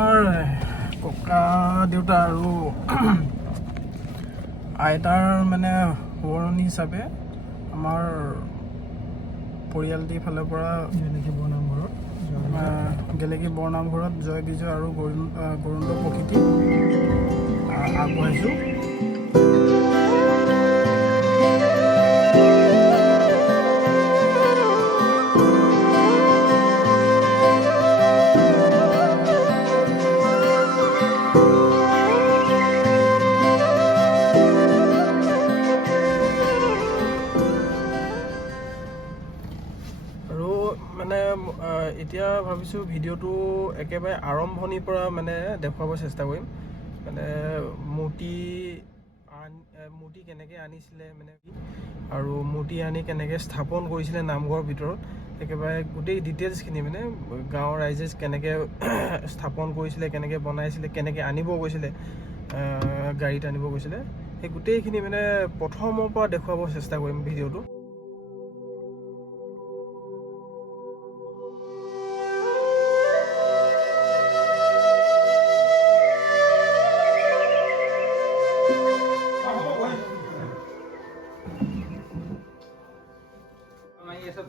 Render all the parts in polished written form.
আমাৰ ককা দেউতা আৰু আইতাৰ মানে সোঁৱৰণি হিচাপে আমাৰ পৰিয়ালটিৰ ফালৰ পৰা গেলেকী বৰনামঘৰত জয় বিজয় আৰু গৰুণ্ড প্ৰকৃতি আগবঢ়াইছোঁ। মানে এতিয়া ভাবিছোঁ ভিডিঅ'টো একেবাৰে আৰম্ভণিৰ পৰা মানে দেখুৱাব চেষ্টা কৰিম। মানে মূৰ্তি কেনেকৈ আনিছিলে মানে আৰু মূৰ্তি আনি কেনেকৈ স্থাপন কৰিছিলে নামঘৰৰ ভিতৰত একেবাৰে গোটেই ডিটেইলছখিনি মানে গাঁৱৰ ৰাইজে কেনেকৈ স্থাপন কৰিছিলে, কেনেকৈ বনাইছিলে, কেনেকৈ আনিব গৈছিলে, গাড়ীত আনিব গৈছিলে, সেই গোটেইখিনি মানে প্ৰথমৰ পৰা দেখুৱাব চেষ্টা কৰিম ভিডিঅ'টো।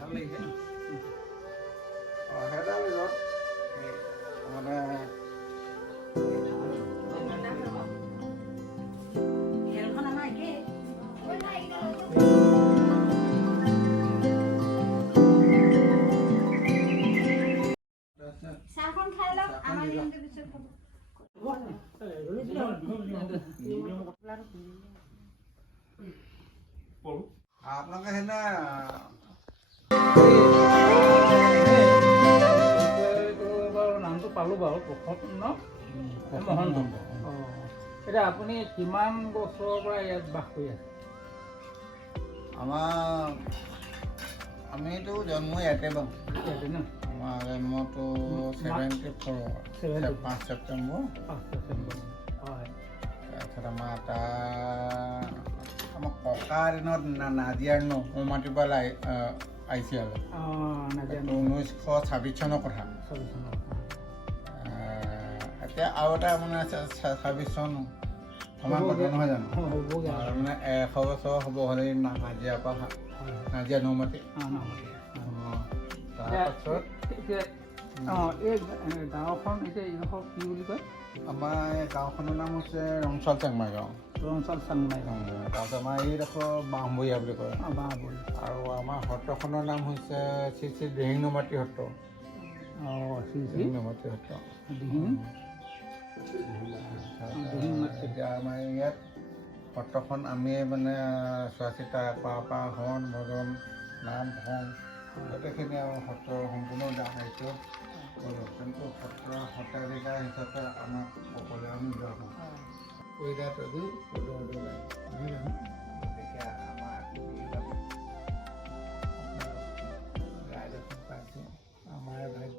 ভাল লাগিছে মানে চাহখন খাই লওক আমাৰ দিনটো পিছত খাব। আপোনালোকে সেনে নামটো পালোঁ বাৰু প্ৰসন্ন মহন্ত। এতিয়া আপুনি কিমান বছৰৰ পৰা ইয়াত বাস কৰি আছে? আমিতো জন্ম ইয়াতে বাৰু। ইয়াতে ন? আমাৰ জন্মটো 74 5 ছেপ্টেম্বৰ। হয়। তাৰপিছত আমাৰ ককাৰ দিনত নাজিয়াৰ নৌমাটিৰ পৰা আহিছে আৰু 1926 চনৰ কথা। এতিয়া আৰু এটা মানে 26 চন সমাগত নহয় জানো, মানে 100 বছৰ হ'ব হ'লে নাজিয়াৰ পৰা নাজিয়া নৌমাটি। তাৰপাছত এই গাঁওখন এতিয়া এইডোখৰ কি বুলি কয়? আমাৰ এই গাঁওখনৰ নাম হৈছে ৰংচল চাংমাই গাঁও। তাৰপিছত আমাৰ এইডোখৰ বাঁহবৰীয়া বুলি কয়। আৰু আমাৰ সত্ৰখনৰ নাম হৈছে শ্ৰী শ্ৰী দিহিং নৌমাটি সত্ৰ। দিহিং নৌমাটি সত্ৰ। এতিয়া আমাৰ ইয়াত সত্ৰখন আমি মানে চোৱা চিতা কৰা হৰণ ভজন নাম ভং গোটেইখিনি আমাৰ সত্ৰৰ সম্পূৰ্ণ দায়িত্ব কৰোঁ। কিন্তু সত্ৰাধিকাৰ হিচাপে আমাক সকলোৱে আমি যোৱা হওঁ পৰিদাত গতিকে আমাৰ ৰাইজক পাইছে আমাৰ ভাই।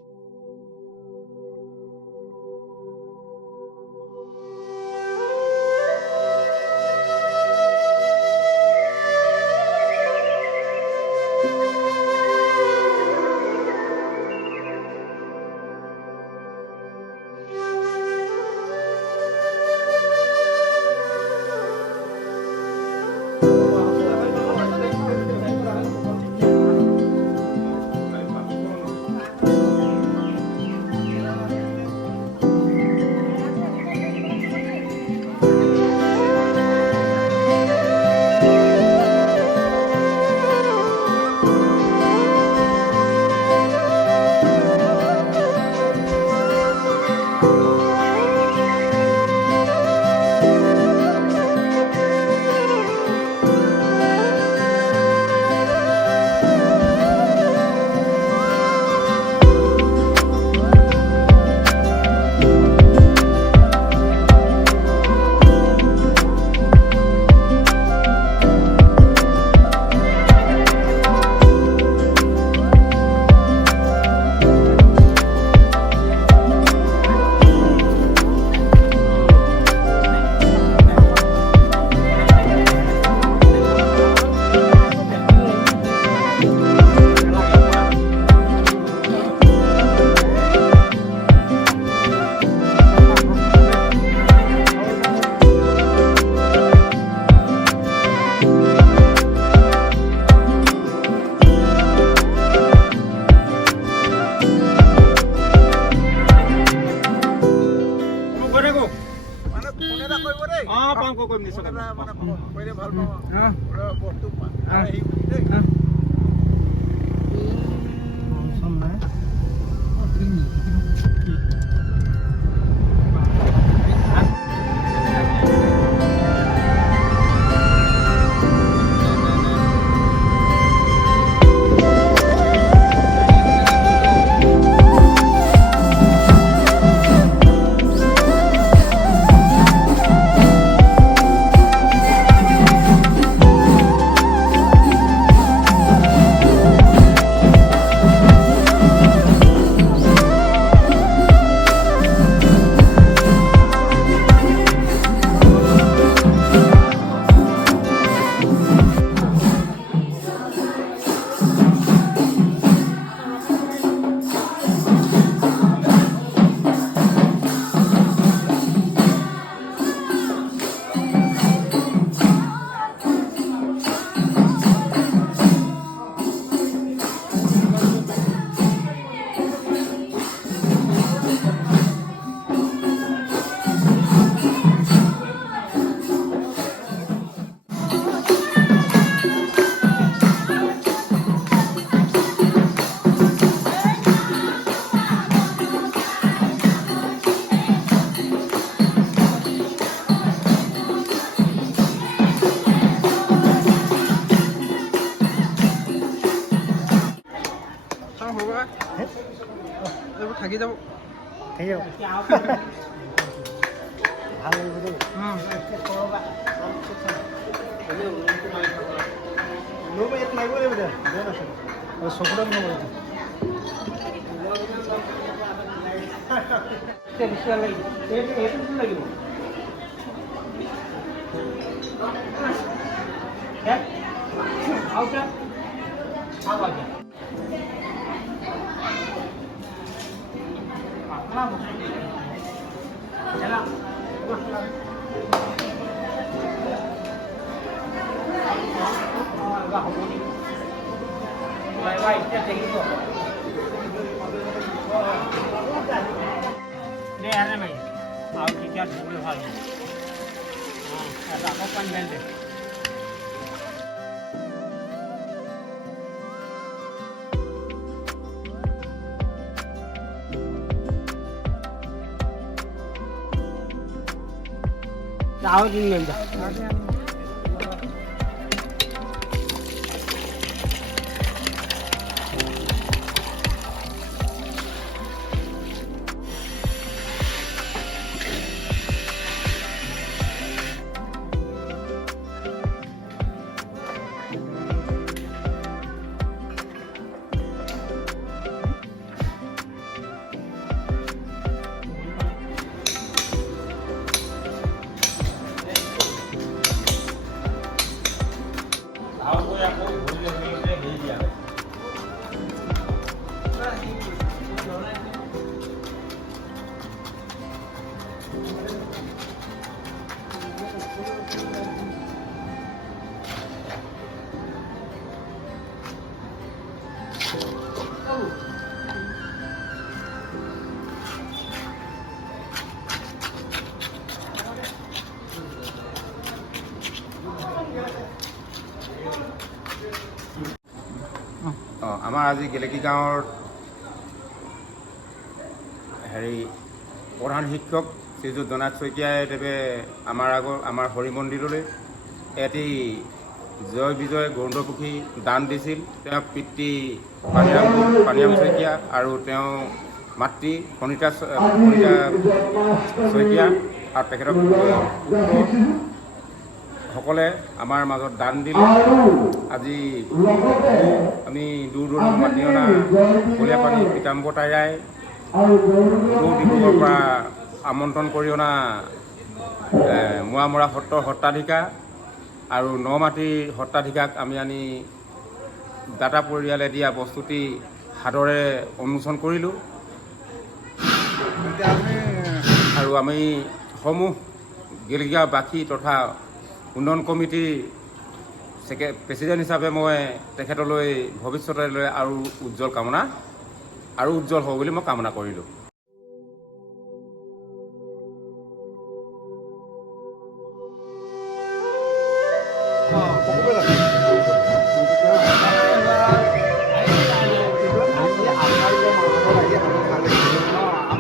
থাকি যাব আমাৰ আজি গেলেকী গাঁৱৰ প্ৰধান শিক্ষক শ্ৰীযুত জনাক শইকীয়াদেৱে আমাৰ হৰি মন্দিৰলৈ এটি জয় বিজয় গৌৰপুখী দান দিছিল। তেওঁ পিতৃ পানীৰাম শইকীয়া আৰু তেওঁ মাতৃ প্ৰণীতা শইকীয়া আৰু তেখেতক সকলে আমাৰ মাজত দান দিলে। আজি আমি দূৰ দূৰণিত মাতি অনা কলীয়াপানী পীতাম্বৰ টাইৰাই ডিব্ৰুগড়ৰ পৰা আমন্ত্ৰণ কৰি অনা মোৱামৰা সত্ৰৰ সত্ৰাধিকাৰ আৰু নমাটিৰ সত্ৰাধিকাৰক আমি আনি দাতা পৰিয়ালে দিয়া বস্তুটি সাদৰে উন্মোচন কৰিলোঁ। আৰু আমি সমূহ গেলেকী গাঁওবাসী তথা উন্নয়ন কমিটিৰ প্ৰেচিডেণ্ট হিচাপে মই তেখেতলৈ ভৱিষ্যতলৈ আৰু উজ্জ্বল হ'ব বুলি মই কামনা কৰিলোঁ।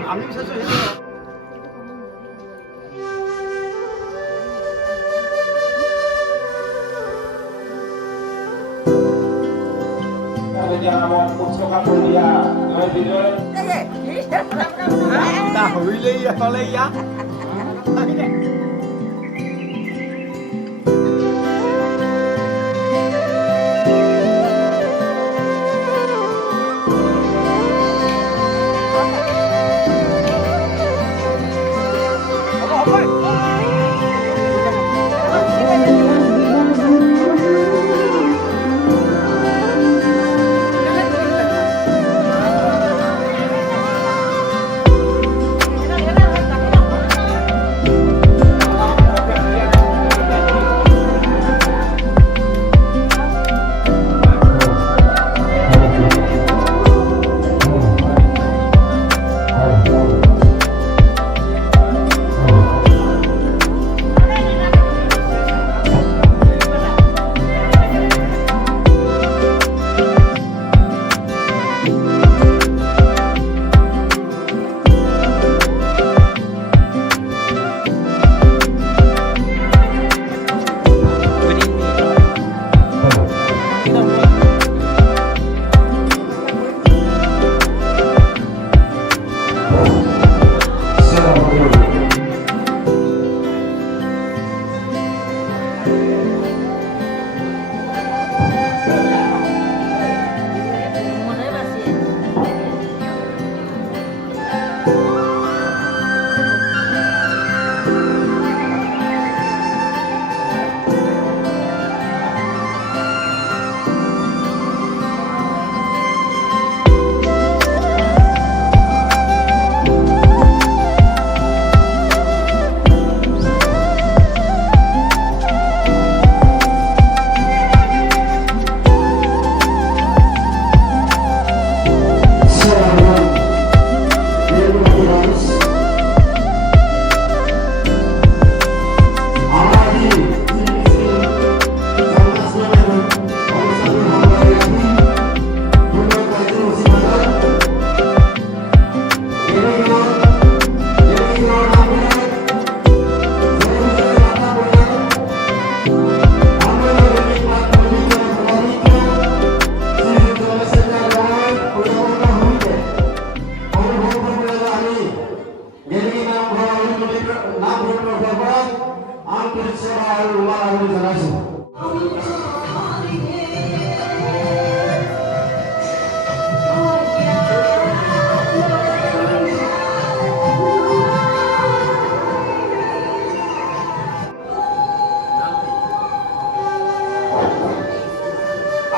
আমি বিচাৰিছোঁ সেইটো ta hủy ly to ly á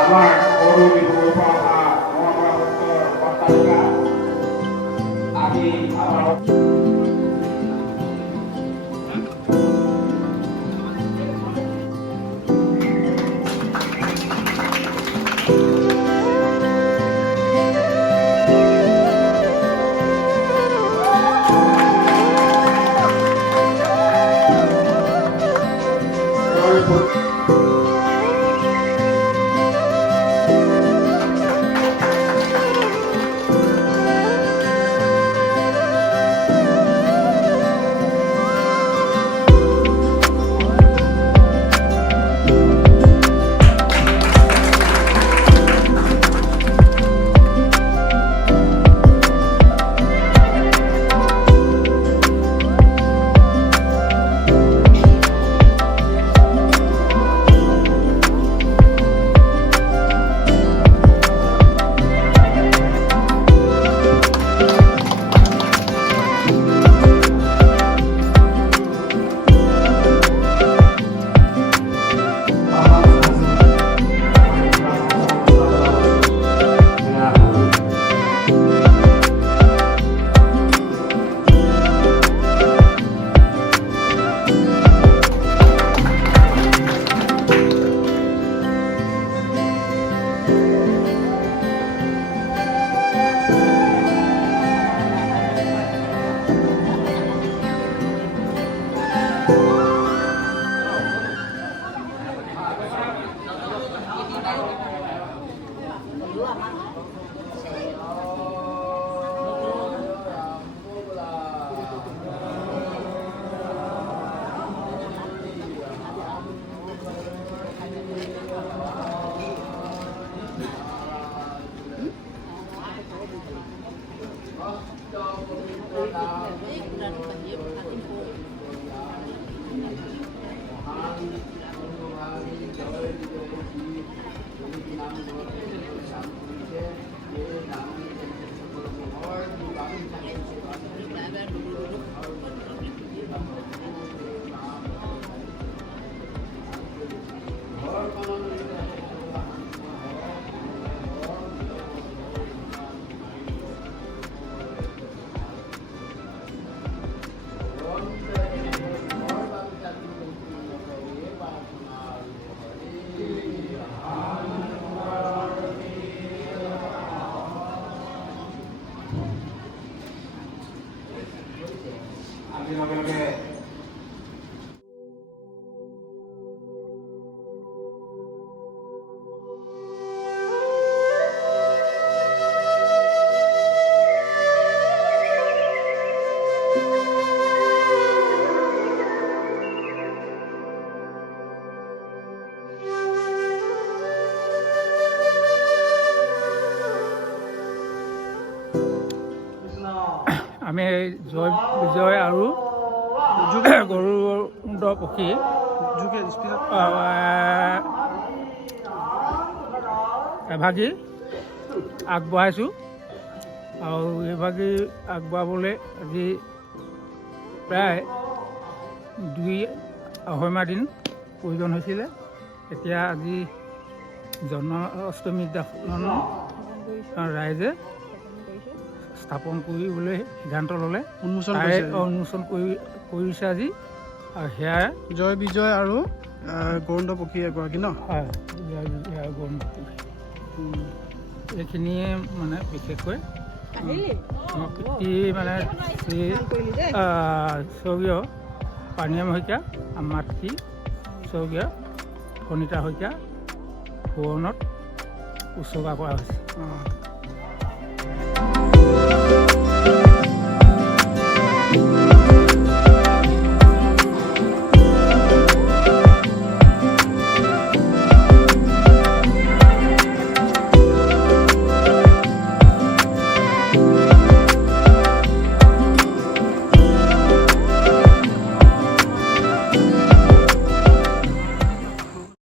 আমাৰ সৰু বিহুৰ পৰা মহাভাৰতৰ অট্টালিকা আদি আমাৰ আজি লগে লগে আমি জয় বিজয় আৰু গৰুড় পক্ষী এভাগি আগবঢ়াইছোঁ আৰু এইভাগি আগবঢ়াবলৈ আজি প্ৰায় 2-2.5 মাহ দিন প্ৰয়োজন হৈছিলে। এতিয়া আজি জন্মাষ্টমী দিনাখন ৰাইজে স্থাপন কৰিবলৈ সিদ্ধান্ত ল'লে, উন্মোচন কৰিছে আজি। আৰু সেয়া জয় বিজয় আৰু গৰুড় পক্ষী এগৰাকী ন? হয়, গৰুড় পক্ষী এইখিনিয়ে মানে বিশেষকৈ মানে স্বৰ্গীয় পানীৰাম শইকীয়া, মাতৃ স্বৰ্গীয় ফণিতা শইকীয়া সোঁৱৰণত উৎসৰ্গা কৰা হৈছে।